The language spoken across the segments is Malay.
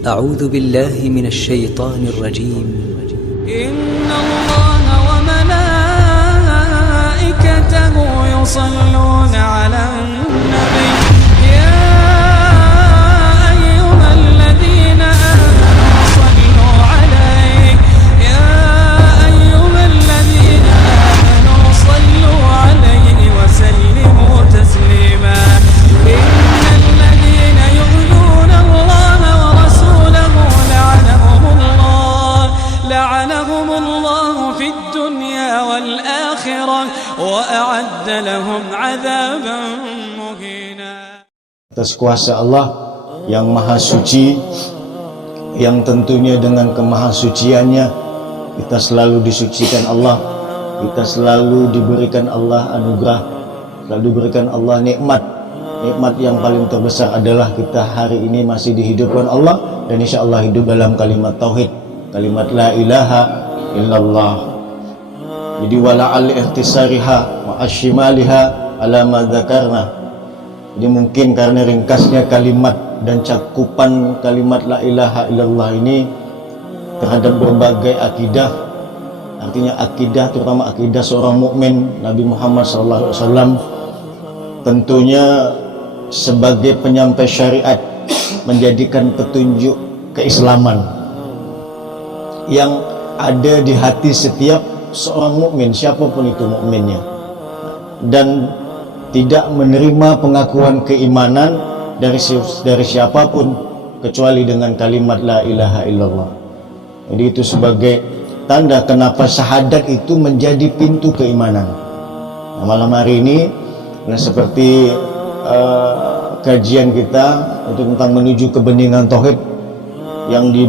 أعوذ بالله من الشيطان الرجيم. إن الله وملائكته يصلون على النبي يا أيها الذين آمنوا صلوا عليه يا أيها الذين آمنوا صلوا عليه وسلموا تسليما إن الذين يؤذون الله ورسوله لعنهم الله في الدنيا والآخرة وأعد لهم عذابا مهينا. Atas kuasa Allah yang maha suci, yang tentunya dengan kemahasuciannya kita selalu disucikan Allah, kita selalu diberikan Allah anugerah, selalu diberikan Allah nikmat. Nikmat yang paling terbesar adalah kita hari ini masih dihidupkan Allah dan insya Allah hidup dalam kalimat tauhid, kalimat la ilaha illallah. Jadi wala'al ihtisariha ma'asyimaliha ala ma dzakarna. Jadi mungkin karena ringkasnya kalimat dan cakupan kalimat la ilaha illallah ini terhadap berbagai akidah, artinya akidah terutama akidah seorang mukmin Nabi Muhammad SAW, tentunya sebagai penyampai syariat, menjadikan petunjuk keislaman yang ada di hati setiap seorang mukmin, siapapun itu mukminnya, dan tidak menerima pengakuan keimanan dari siapapun kecuali dengan kalimat la ilaha illallah. Jadi itu sebagai tanda kenapa syahadat itu menjadi pintu keimanan. Nah, malam hari ini seperti kajian kita itu tentang menuju kebeningan tauhid, yang di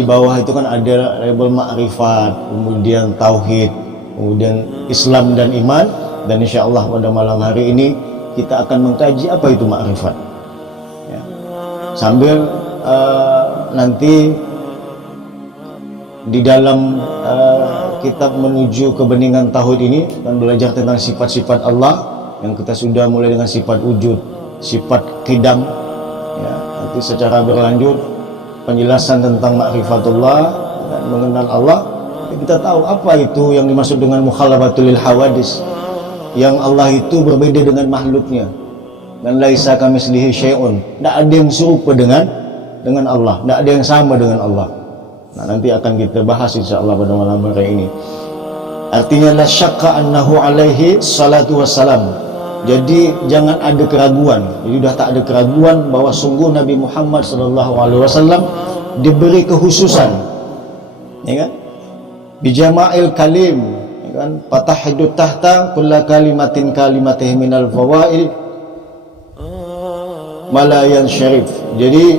bawah itu kan ada label ma'rifat, kemudian tauhid, kemudian Islam dan iman, dan insyaallah pada malam hari ini kita akan mengkaji apa itu ma'rifat ya. Sambil nanti di dalam kitab menuju kebeningan tauhid ini akan belajar tentang sifat-sifat Allah, yang kita sudah mulai dengan sifat wujud, sifat qidam ya. Nanti secara berlanjut penjelasan tentang ma'rifatullah dan mengenal Allah. Kita tahu apa itu yang dimaksud dengan mukhalafatul hawadis, yang Allah itu berbeda dengan makhluknya, dan laisa kamitslihi syai'un, tidak ada yang serupa dengan Allah, tidak ada yang sama dengan Allah. Nah, nanti akan kita bahas insyaallah pada malam hari ini. Artinya la syakka annahu alaihi salatu wassalam. Jadi jangan ada keraguan. Jadi sudah tak ada keraguan bahwa sungguh Nabi Muhammad SAW diberi kekhususan, ya kan? Bijama'il kalim, ya kan? Fatahidu tahta kulla kalimatin kalimatihi minal fawaid malayan syarif. Jadi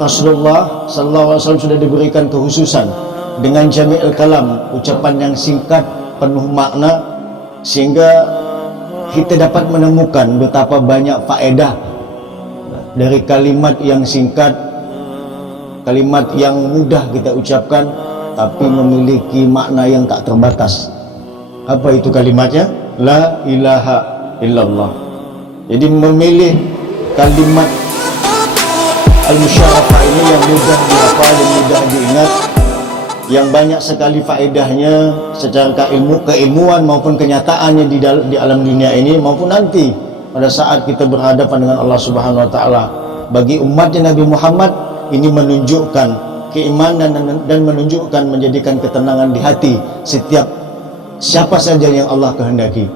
Rasulullah SAW sudah diberikan kekhususan dengan jami'il kalam, ucapan yang singkat penuh makna, sehingga kita dapat menemukan betapa banyak faedah dari kalimat yang singkat, kalimat yang mudah kita ucapkan tapi memiliki makna yang tak terbatas. Apa itu kalimatnya? La ilaha illallah. Jadi memilih kalimat al-musyarafah ini yang mudah dihafal dan mudah diingat, yang banyak sekali faedahnya secara keilmuan maupun kenyataannya di alam dunia ini maupun nanti pada saat kita berhadapan dengan Allah Subhanahu wa taala. Bagi umatnya Nabi Muhammad ini menunjukkan keimanan dan menunjukkan menjadikan ketenangan di hati setiap siapa saja yang Allah kehendaki.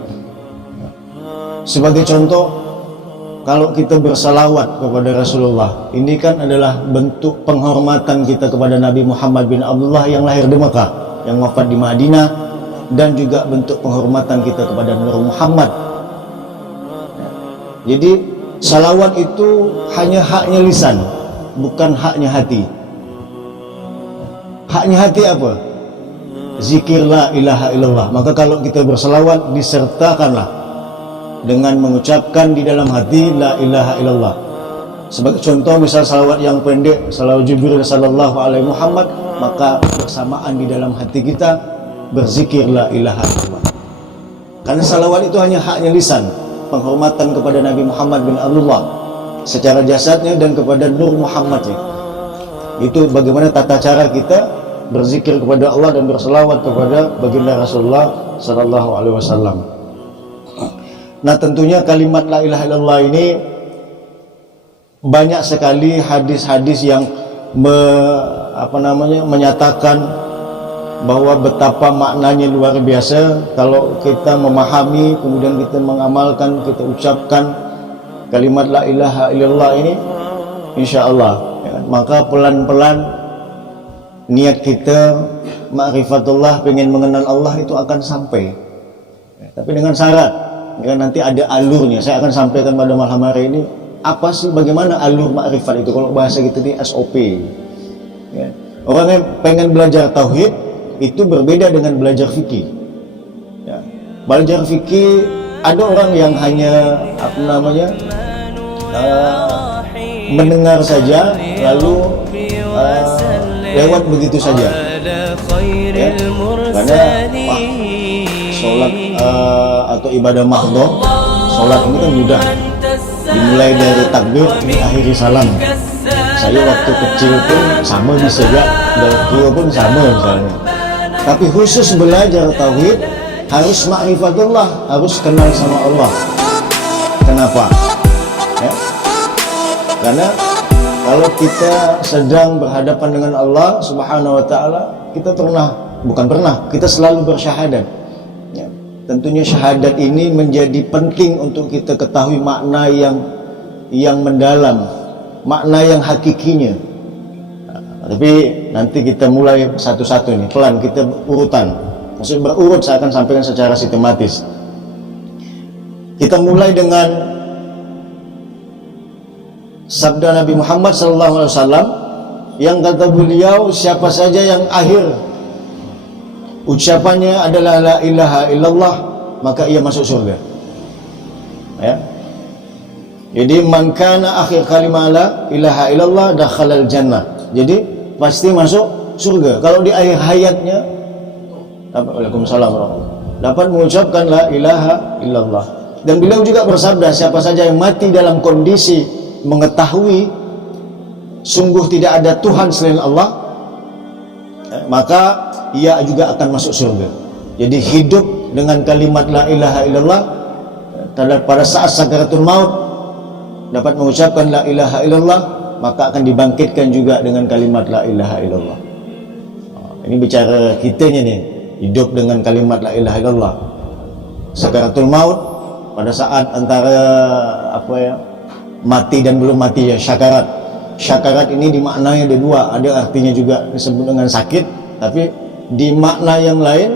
Sebagai contoh, kalau kita bersalawat kepada Rasulullah, ini kan adalah bentuk penghormatan kita kepada Nabi Muhammad bin Abdullah yang lahir di Mekah, yang wafat di Madinah, dan juga bentuk penghormatan kita kepada Nur Muhammad. Jadi salawat itu hanya haknya lisan, bukan haknya hati. Haknya hati apa? Zikir la ilaha illallah. Maka kalau kita bersalawat, disertakanlah dengan mengucapkan di dalam hati la ilaha illallah. Sebagai contoh, misal salawat yang pendek, salawat Jibril sallallahu alaihi Muhammad, maka bersamaan di dalam hati kita berzikir la ilaha illallah. Karena salawat itu hanya haknya lisan, penghormatan kepada Nabi Muhammad bin Abdullah. secara jasadnya dan kepada nur Muhammadnya. Itu bagaimana tata cara kita berzikir kepada Allah dan berselawat kepada baginda Rasulullah sallallahu alaihi wasallam. Nah, tentunya kalimat la ilaha illallah ini banyak sekali hadis-hadis yang menyatakan bahwa betapa maknanya luar biasa kalau kita memahami, kemudian kita mengamalkan, kita ucapkan kalimat la ilaha illallah ini, insya Allah ya, maka pelan-pelan niat kita ma'rifatullah, pengen mengenal Allah itu akan sampai ya, tapi dengan syarat ya, nanti ada alurnya. Saya akan sampaikan pada malam hari ini apa sih, bagaimana alur ma'rifat itu. Kalau bahasa kita di SOP ya. Orang yang pengen belajar tauhid itu berbeda dengan belajar fikih ya. Belajar fikih ada orang yang hanya mendengar saja lalu lewat begitu saja ya. Karena sholat atau ibadah mahdhah, sholat ini kan mudah, dimulai dari takbir diakhiri salam. Saya waktu kecil pun sama bisa ya, dari tua pun sama misalnya. Tapi khusus belajar tauhid harus ma'rifatullah, harus kenal sama Allah. Kenapa? Ya. Karena kalau kita sedang berhadapan dengan Allah Subhanahu wa taala, kita kita selalu bersyahadat. Ya. Tentunya syahadat ini menjadi penting untuk kita ketahui makna yang mendalam, makna yang hakikinya. Tapi nanti kita mulai satu-satu nih, pelan, kita urutan. Maksudnya berurut, saya akan sampaikan secara sistematis. Kita mulai dengan sabda Nabi Muhammad SAW yang kata beliau, siapa saja yang akhir ucapannya adalah la ilaha illallah, maka ia masuk surga. Ya. Jadi man kana akhir kalimah la ilaha illallah dakhalal jannah. Jadi pasti masuk surga. Kalau di akhir hayatnya dapat mengucapkan la ilaha illallah. Dan beliau juga bersabda, siapa saja yang mati dalam kondisi mengetahui sungguh tidak ada Tuhan selain Allah, maka ia juga akan masuk surga. Jadi hidup dengan kalimat la ilaha illallah, pada saat sakaratul maut dapat mengucapkan la ilaha illallah, maka akan dibangkitkan juga dengan kalimat la ilaha illallah. Ini bicara kitanya nih, hidup dengan kalimat la ilaha illallah. Sakaratul maut, pada saat antara mati dan belum mati ya, syakarat. Syakarat ini dimaknai ada dua, ada artinya juga disebut dengan sakit, tapi di makna yang lain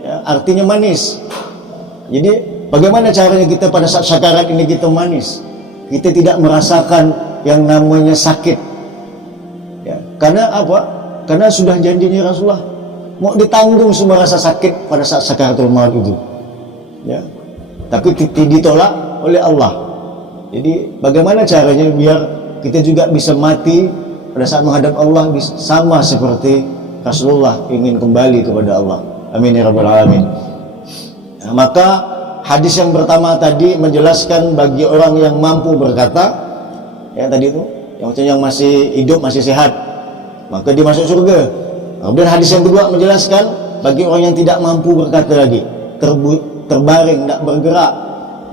ya, artinya manis. Jadi bagaimana caranya kita pada saat syakarat ini kita manis? Kita tidak merasakan yang namanya sakit ya. Karena apa? Karena sudah janjinya Rasulullah, mau ditanggung semua rasa sakit pada saat sakaratul maut itu ya. Tapi ditolak oleh Allah. Jadi bagaimana caranya biar kita juga bisa mati pada saat menghadap Allah sama seperti Rasulullah ingin kembali kepada Allah. Amin ya rabbal alamin. Nah, maka hadis yang pertama tadi menjelaskan bagi orang yang mampu berkata, ya tadi itu, yang masih hidup, masih sehat, maka dia masuk surga. Kemudian hadis yang kedua menjelaskan bagi orang yang tidak mampu berkata lagi, terbaring, tidak bergerak,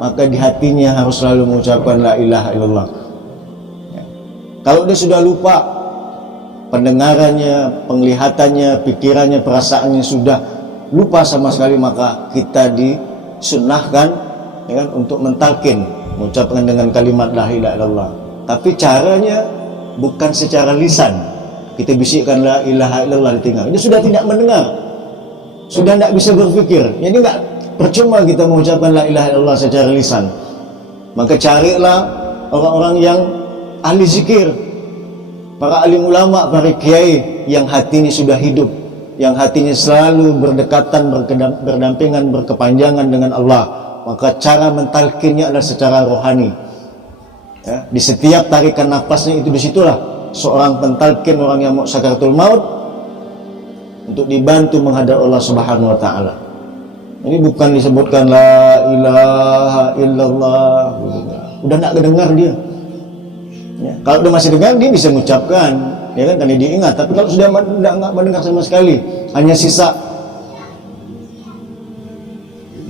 maka di hatinya harus selalu mengucapkan la ilaha illallah. Ya. Kalau dia sudah lupa, pendengarannya, penglihatannya, pikirannya, perasaannya sudah lupa sama sekali, maka kita disunnahkan ya kan, untuk mentalkin, mengucapkan dengan kalimat la ilaha illallah. Tapi caranya bukan secara lisan, kita bisikkan la ilaha illallah di telinga, ini sudah tidak mendengar, sudah tidak bisa berpikir. Jadi enggak percuma kita mengucapkan la ilaha illallah secara lisan. Maka carilah orang-orang yang ahli zikir, para alim ulama, para kiai yang hatinya sudah hidup, yang hatinya selalu berdekatan, berdampingan, berkepanjangan dengan Allah. Maka cara mentalkinnya adalah secara rohani ya. Di setiap tarikan nafasnya itu, disitulah seorang pentalkin, orang yang mau sakaratul maut, untuk dibantu menghadap Allah Subhanahu wa ta'ala. Ini bukan disebutkan la ilaha illallah, udah nak kedengar dia Ya, kalau dia masih dengar, dia bisa mengucapkan, ya kan, karena dia ingat. Tapi kalau sudah nggak mendengar sama sekali, hanya sisa,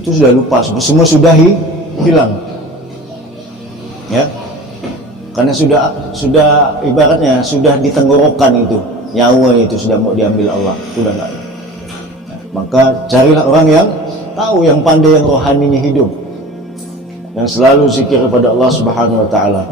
itu sudah lupa, semua sudah hilang, ya, karena sudah ibaratnya sudah di tenggorokan itu, nyawa itu sudah mau diambil Allah, sudah nggak. Nah, maka carilah orang yang tahu, yang pandai, yang rohaninya hidup, yang selalu zikir kepada Allah Subhanahu Wa Taala.